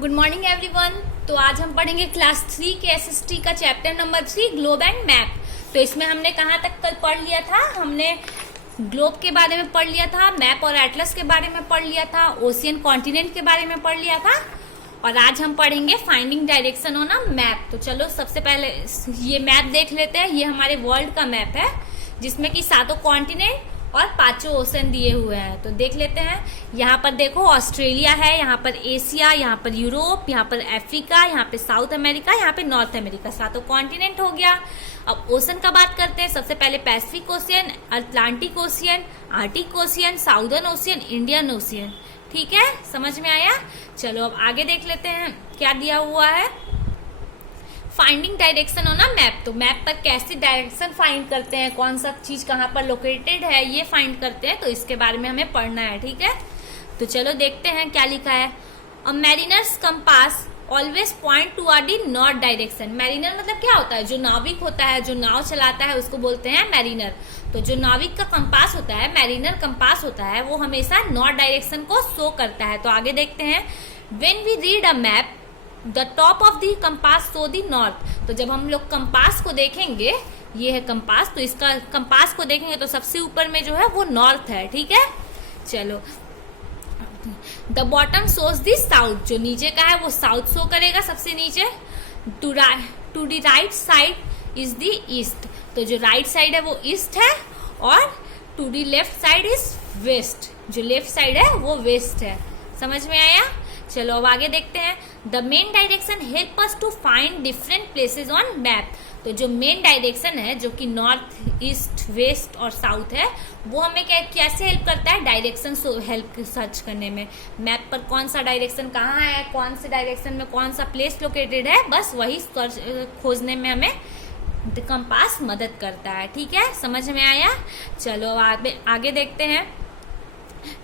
Good morning everyone. तो आज हम पढ़ेंगे क्लास 3 के एसएसटी का chapter number 3 globe and map. तो इसमें हमने कहाँ तक कल पढ़ लिया था? हमने ग्लोब के बारे में पढ़ लिया था, मैप और एटलस के बारे में पढ़ लिया था, ओशियन कॉन्टिनेंट के बारे में पढ़ लिया था और आज हम पढ़ेंगे finding direction on a map. तो चलो सबसे पहले ये मैप देख लेते हैं। ये हमारे वर्ल्ड का मैप है जिसमें कि 7 कॉन्टिनेंट और 5 ओशन दिए हुए हैं। तो देख लेते हैं। यहाँ पर देखो ऑस्ट्रेलिया है, यहाँ पर एशिया, यहाँ पर यूरोप, यहाँ पर अफ्रीका, यहाँ पे साउथ अमेरिका, यहाँ पे नॉर्थ अमेरिका। 7 कॉन्टिनेंट हो गया। अब ओशन का बात करते हैं। सबसे पहले Pacific ocean, Atlantic ocean, Arctic ocean, southern ocean, Indian ocean. ठीक है, समझ में आया? चलो अब आगे देख लेते हैं क्या दिया हुआ है। Finding direction on a map. तो मैप पर कैसे डायरेक्शन फाइंड करते हैं, कौन सा चीज कहाँ पर लोकेटेड है ये फाइंड करते हैं। तो इसके बारे में हमें पढ़ना है। ठीक है, तो चलो देखते हैं क्या लिखा है। A mariner's compass always point to the north direction. Mariner मतलब क्या होता है? जो नाविक होता है, जो नाव चलाता है, उसको बोलते हैं मैरिनर। तो जो नाविक का कंपास होता है, मैरिनर कंपास होता है, वो हमेशा नॉर्थ डायरेक्शन को शो करता है। तो आगे देखते हैं। When we read a map the top of the compass show the north. तो जब हम लोग कंपास को देखेंगे, ये है कंपास, तो इसका कंपास को देखेंगे तो सबसे ऊपर में जो है वो नॉर्थ है। ठीक है, चलो। The bottom shows the south. जो नीचे का है वो साउथ शो करेगा सबसे नीचे। To the right side is the east. तो जो राइट साइड है वो ईस्ट है और to the left side is west. जो लेफ्ट साइड है वो वेस्ट है। समझ में आया? चलो अब आगे देखते हैं। The main direction help us to find different places on map. तो जो मेन डायरेक्शन है, जो कि नॉर्थ, ईस्ट, वेस्ट और साउथ है, वो हमें कैसे हेल्प करता है? डायरेक्शन हेल्प सर्च करने में। मैप पर कौन सा डायरेक्शन कहाँ है, कौन से डायरेक्शन में कौन सा प्लेस लोकेटेड है, बस वही खोजने में हमें कंपास मदद करता है। ठीक है, समझ में आया? चलो आगे देखते हैं।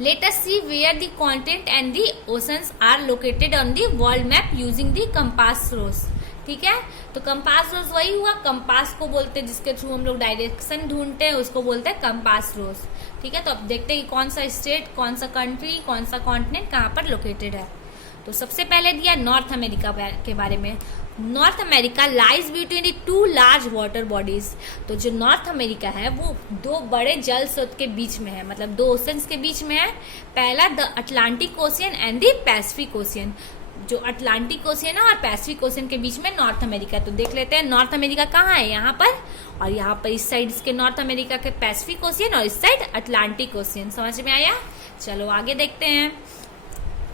Let us see where the continent and the oceans are located on the world map using the compass rose। ठीक है, तो कंपास रोज वही हुआ। कंपास को बोलते हैं जिसके थ्रू हम लोग डायरेक्शन ढूंढते हैं, उसको बोलते हैं कंपास रोज। ठीक है, तो अब देखते हैं कि कौन सा स्टेट, कौन सा कंट्री, कौन सा कॉन्टिनेंट कहाँ पर लोकेटेड है। तो सबसे पहले दिया नॉर्थ अमेरिका के बारे में। North America lies between the 2 large water bodies. तो जो नॉर्थ अमेरिका है वो 2 बड़े जल स्रोत के बीच में है, मतलब 2 ओशंस के बीच में है। पहला the Atlantic ocean and the Pacific ocean. जो अटलांटिक ओशियन है और पैसिफिक ओशियन के बीच में नॉर्थ अमेरिका। तो देख लेते हैं नॉर्थ अमेरिका कहाँ है, यहाँ पर, और यहाँ पर इस साइड इसके नॉर्थ अमेरिका के पैसिफिक ओशियन और इस साइड अटलांटिक ओशियन। समझ में आया? चलो आगे देखते हैं।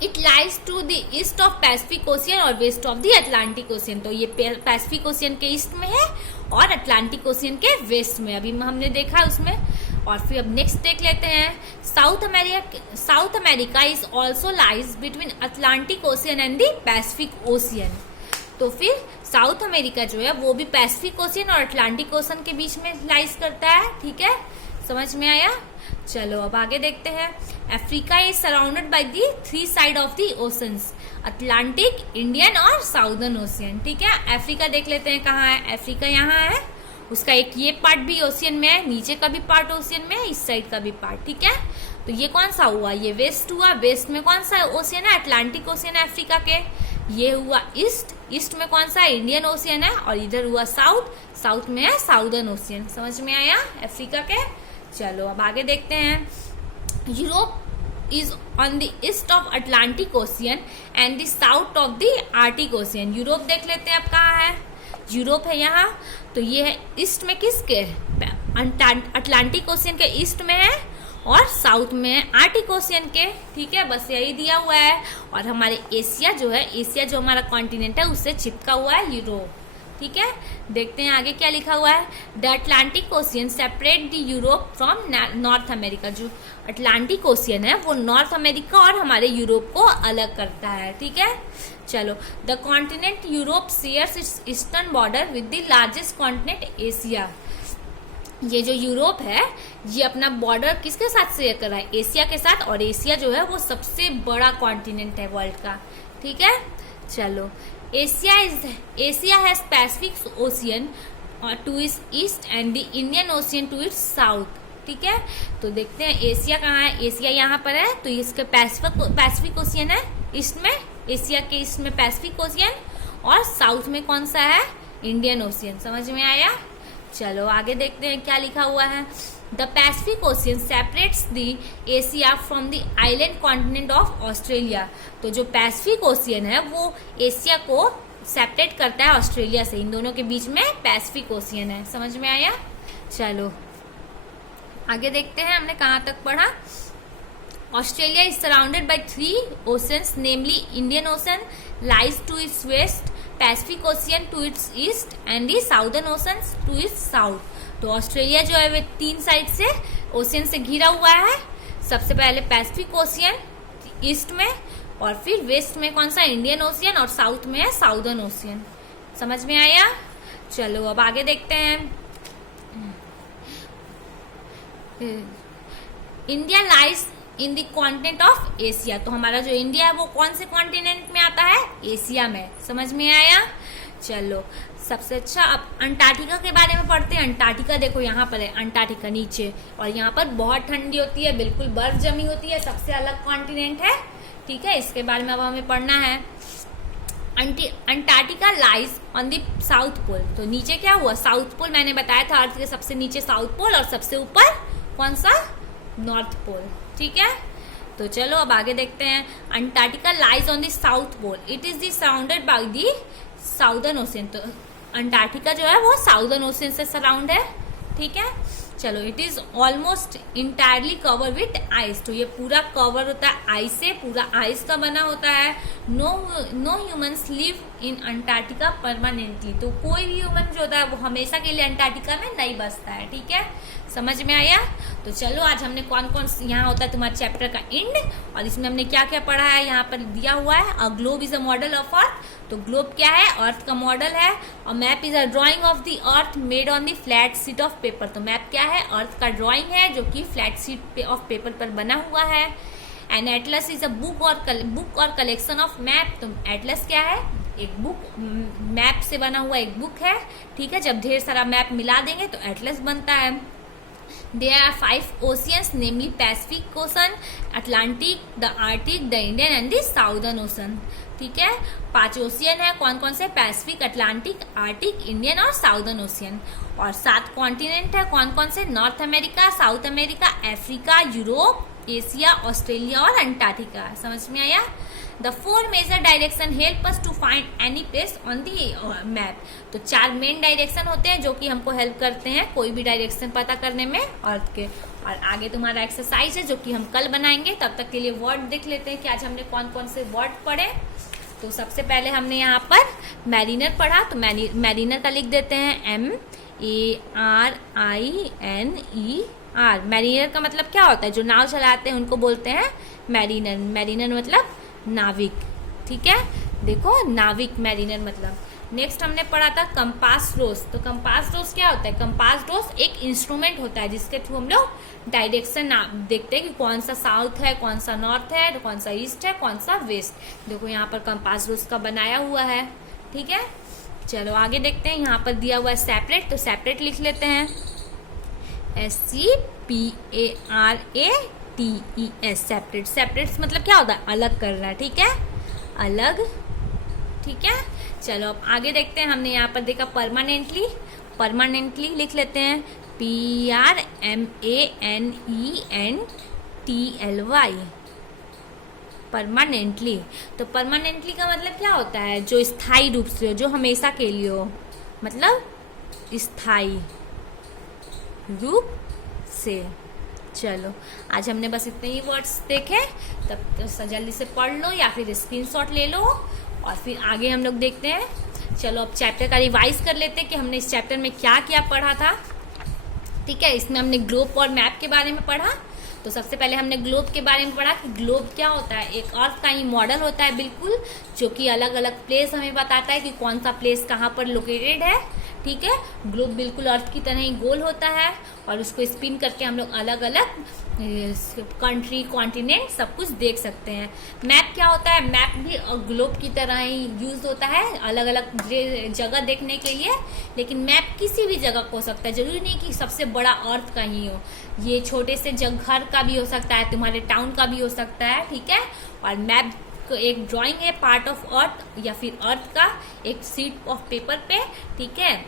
It lies to the east of Pacific Ocean और west of the Atlantic Ocean. तो ये पैसिफिक ओशियन के ईस्ट में है और अटलांटिक ओशियन के वेस्ट में, अभी हमने देखा उसमें। और फिर अब नेक्स्ट देख लेते हैं। South America is also lies between Atlantic ocean and the Pacific ocean. तो फिर साउथ अमेरिका जो है वो भी पैसिफिक ओशियन और अटलांटिक ओशियन के बीच में लाइज करता है। ठीक है, समझ में आया? चलो अब आगे देखते हैं। Africa is surrounded by the 3 side of the oceans, Atlantic, Indian और साउदर्न ओशियन। ठीक है, अफ्रीका देख लेते हैं कहाँ है। अफ्रीका यहाँ है, उसका एक ये पार्ट भी ओशियन में है, नीचे का भी पार्ट ओशियन में है, इस साइड का भी पार्ट। ठीक है, तो ये कौन सा हुआ? ये वेस्ट हुआ। वेस्ट में कौन सा ओशियन है? अटलांटिक ओशियन है अफ्रीका के। ये हुआ ईस्ट। ईस्ट में कौन सा? इंडियन ओशियन है। और इधर हुआ साउथ। साउथ में है साउदर्न ओशियन। समझ में आया अफ्रीका के? चलो अब आगे देखते हैं। Europe is on the east of Atlantic ocean and the south of the Arctic ocean. Europe देख लेते हैं अब कहाँ है। यूरोप है यहाँ। तो ये है ईस्ट में किसके? अटलांटिक ओशियन के ईस्ट में है और साउथ में है आर्टिक ओशियन के। ठीक है, बस यही दिया हुआ है। और हमारे एशिया जो है, एशिया जो हमारा कॉन्टिनेंट है, उससे चिपका हुआ है यूरोप। ठीक है, देखते हैं आगे क्या लिखा हुआ है। The Atlantic ocean separate the Europe from north America. जो अटलांटिक ओशियन है वो नॉर्थ अमेरिका और हमारे यूरोप को अलग करता है। ठीक है, चलो। The continent Europe shares it's eastern border with the largest continent Asia. ये जो यूरोप है ये अपना बॉर्डर किसके साथ शेयर कर रहा है? एशिया के साथ। और एशिया जो है वो सबसे बड़ा कॉन्टिनेंट है वर्ल्ड का। ठीक है, चलो। Asia has Pacific Ocean to its east and the Indian Ocean to its south. ठीक है, तो देखते हैं एशिया कहाँ है। एशिया यहाँ पर है, तो इसके पैसिफिक ओशियन है ईस्ट में एशिया के ईस्ट में पैसिफिक ओशियन और साउथ में कौन सा है, इंडियन ओशियन। समझ में आया। चलो आगे देखते हैं क्या लिखा हुआ है। The Pacific ocean separates the Asia from the island continent of Australia. तो जो पैसिफिक ओशियन है वो एशिया को सेपरेट करता है ऑस्ट्रेलिया से, इन दोनों के बीच में पैसिफिक ओशियन है। समझ में आया। चलो आगे देखते हैं हमने कहाँ तक पढ़ा। Australia is surrounded by 3 oceans namely Indian Ocean lies to its west, Pacific Ocean to its east and the Southern Ocean to its south. तो ऑस्ट्रेलिया जो है वो 3 साइड से ओशियन से घिरा हुआ है। सबसे पहले पैसिफिक ओशियन ईस्ट में, और फिर वेस्ट में कौन सा, इंडियन ओशियन, और साउथ में है साउदर्न ओशियन। समझ में आया। चलो अब आगे देखते हैं। India lies in the continent of Asia. तो हमारा जो इंडिया है वो कौन से कॉन्टिनेंट में आता है, एशिया में। समझ में आया। चलो सबसे अच्छा अब अंटार्कटिका के बारे में पढ़ते हैं। अंटार्कटिका देखो यहाँ पर है, अंटार्कटिका नीचे, और यहाँ पर बहुत ठंडी होती है, बिल्कुल बर्फ जमी होती है, सबसे अलग कॉन्टिनेंट है। ठीक है, इसके बारे में अब हमें पढ़ना है। Antarctica lies on the South Pole. तो नीचे क्या हुआ, साउथ पोल मैंने बताया था, अर्थ के सबसे नीचे साउथ पोल और सबसे ऊपर कौन सा, नॉर्थ पोल। ठीक है, तो चलो अब आगे देखते हैं। Antarctica lies on the South Pole, it is the surrounded by the Southern Ocean. तो अंटार्कटिका जो है वो साउदर्न ओशियन से सराउंड है। ठीक है, चलो it is almost entirely cover with ice. तो ये पूरा कवर होता है आइस से, पूरा आइस का बना होता है। No humans live in Antarctica permanently. तो कोई भी ह्यूमन जो होता है वो हमेशा के लिए अंटार्कटिका में नहीं बसता है। ठीक है, समझ में आया। तो चलो आज हमने कौन कौन, यहाँ होता है तुम्हारे चैप्टर का एंड, और इसमें हमने क्या क्या पढ़ा है यहाँ पर दिया हुआ है। A globe is a model of earth. तो ग्लोब क्या है, अर्थ का मॉडल है। और map is a drying of the earth made on the flat sheet of paper. तो मैप क्या है, अर्थ का ड्राइंग है जो कि फ्लैट शीट ऑफ पेपर पर बना हुआ है। And Atlas is a book और कलेक्शन ऑफ मैप। तो एटलस क्या है, एक बुक, मैप से बना हुआ एक बुक है। ठीक है, जब ढेर सारा मैप मिला देंगे तो एटलस बनता है। There are 5 oceans, namely Pacific Ocean, Atlantic, the Arctic, the Indian and the Southern Ocean. ठीक है, 5 ओशियन है। कौन कौन से, पैसिफिक, अटलांटिक, आर्टिक, इंडियन और साउदर्न ओशियन। और 7 कॉन्टिनेंट है। कौन कौन से, north America, south America, Africa, Europe, Asia, Australia और अंटार्कटिका। समझ में आया। The 4 major direction help us to find any place on the map. तो 4 मेन डायरेक्शन होते हैं जो कि हमको हेल्प करते हैं कोई भी डायरेक्शन पता करने में अर्थ के। और आगे तुम्हारा एक्सरसाइज है जो कि हम कल बनाएंगे। तब तक के लिए वर्ड देख लेते हैं कि आज हमने कौन कौन से वर्ड पढ़े। तो सबसे पहले हमने यहाँ पर मैरिनर पढ़ा। तो मैरिनर का लिख देते हैं MARINER। मैरिनर का मतलब क्या होता है, जो नाव चलाते हैं उनको बोलते हैं मैरिनर। मैरिनर मतलब नाविक। ठीक है, देखो नाविक, मैरिनर मतलब। नेक्स्ट हमने पढ़ा था कंपास रोज। तो कंपास रोज क्या होता है, कंपास रोज एक इंस्ट्रूमेंट होता है जिसके थ्रू हम लोग डायरेक्शन देखते हैं कि कौन सा साउथ है, कौन सा नॉर्थ है, कौन सा ईस्ट है, कौन सा वेस्ट। देखो यहाँ पर कंपास रोज का बनाया हुआ है। ठीक है, चलो आगे देखते हैं। यहाँ पर दिया हुआ है सेपरेट। तो सेपरेट लिख लेते हैं SEPARATES। सेपरेट, सेपरेट मतलब क्या होता है, अलग करना। ठीक है, अलग। ठीक है, चलो अब आगे देखते हैं। हमने यहाँ पर देखा परमानेंटली। परमानेंटली लिख लेते हैं PRMANENTLY। परमानेंटली। तो परमानेंटली का मतलब क्या होता है, जो स्थायी रूप से हो, जो हमेशा के लिए हो, मतलब स्थायी रूप से। चलो आज हमने बस इतने ही वर्ड्स देखे। तब तो जल्दी से पढ़ लो या फिर स्क्रीनशॉट ले लो और फिर आगे हम लोग देखते हैं। चलो अब चैप्टर का रिवाइज कर लेते हैं कि हमने इस चैप्टर में क्या क्या पढ़ा था। ठीक है, इसमें हमने ग्लोब और मैप के बारे में पढ़ा। तो सबसे पहले हमने ग्लोब के बारे में पढ़ा कि ग्लोब क्या होता है, एक अर्थ का ही मॉडल होता है बिल्कुल, जो कि अलग अलग प्लेस हमें बताता है कि कौन सा प्लेस कहाँ पर लोकेटेड है। ठीक है, ग्लोब बिल्कुल अर्थ की तरह ही गोल होता है और उसको स्पिन करके हम लोग अलग अलग कंट्री, कॉन्टिनेंट सब कुछ देख सकते हैं। मैप क्या होता है, मैप भी ग्लोब की तरह ही यूज होता है अलग अलग जगह देखने के लिए। लेकिन मैप किसी भी जगह को हो सकता है, जरूरी नहीं कि सबसे बड़ा अर्थ का ही हो। ये छोटे से घर का भी हो सकता है, तुम्हारे टाउन का भी हो सकता है। ठीक है, और मैप आपको एक ड्राइंग है पार्ट ऑफ अर्थ या फिर अर्थ का एक शीट ऑफ पेपर पे, ठीक है।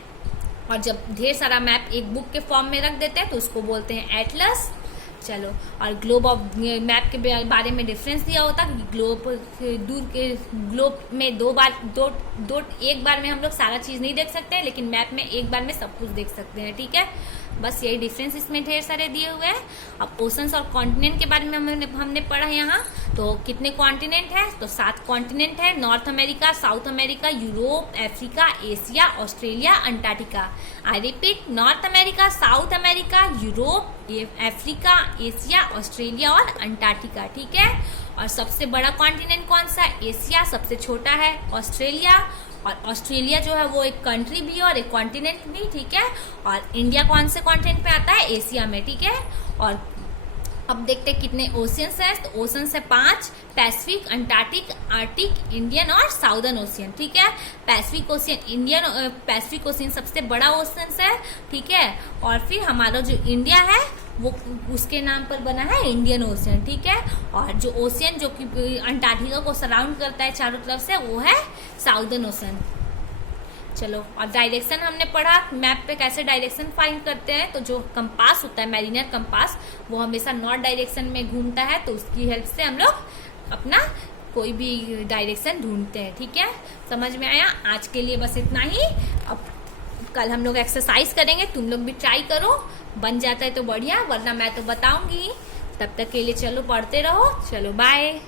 और जब ढेर सारा मैप एक बुक के फॉर्म में रख देते हैं तो उसको बोलते हैं एटलस। चलो, और ग्लोब ऑफ मैप के बारे में डिफरेंस दिया होता कि ग्लोब में एक बार में हम लोग सारा चीज नहीं देख सकते हैं, लेकिन मैप में एक बार में सब कुछ देख सकते हैं, ठीक है। बस यही डिफरेंस इसमें ढेर सारे दिए हुए हैं। अब ओशंस और कॉन्टिनेंट के बारे में हमने पढ़ा यहाँ। तो कितने कॉन्टिनेंट है? तो 7 कॉन्टिनेंट है। North America, south America, Europe, Africa, Asia, Australia, Antarctica. I repeat, north America, south America, Europe, Africa, Asia, Australia और अंटार्कटिका, ठीक है। और सबसे बड़ा कॉन्टिनेंट कौन सा? एशिया। सबसे छोटा है ऑस्ट्रेलिया। और ऑस्ट्रेलिया जो है वो एक कंट्री भी है और एक कॉन्टिनेंट भी, ठीक है। और इंडिया कौन से कॉन्टिनेंट पे आता है? एशिया में, ठीक है। और अब देखते हैं कितने ओशियंस हैं। तो ओशियंस है 5, पैसिफिक, अंटार्कटिक, आर्टिक, इंडियन और साउदर्न ओशियन, ठीक है। पैसिफिक ओशियन सबसे बड़ा ओशियंस है, ठीक है। और फिर हमारा जो इंडिया है वो उसके नाम पर बना है इंडियन ओशियन, ठीक है। और जो ओशियन जो कि अंटार्कटिका को सराउंड करता है चारों तरफ से, वो है साउदर्न ओशियन। चलो, और डायरेक्शन हमने पढ़ा, मैप पे कैसे डायरेक्शन फाइंड करते हैं। तो जो कंपास होता है, मैरिनर कंपास, वो हमेशा नॉर्थ डायरेक्शन में घूमता है, तो उसकी हेल्प से हम लोग अपना कोई भी डायरेक्शन ढूंढते हैं, ठीक है। समझ में आया? आज के लिए बस इतना ही। अब कल हम लोग एक्सरसाइज करेंगे, तुम लोग भी ट्राई करो, बन जाता है तो बढ़िया, वरना मैं तो बताऊंगी। तब तक के लिए चलो पढ़ते रहो। चलो बाय।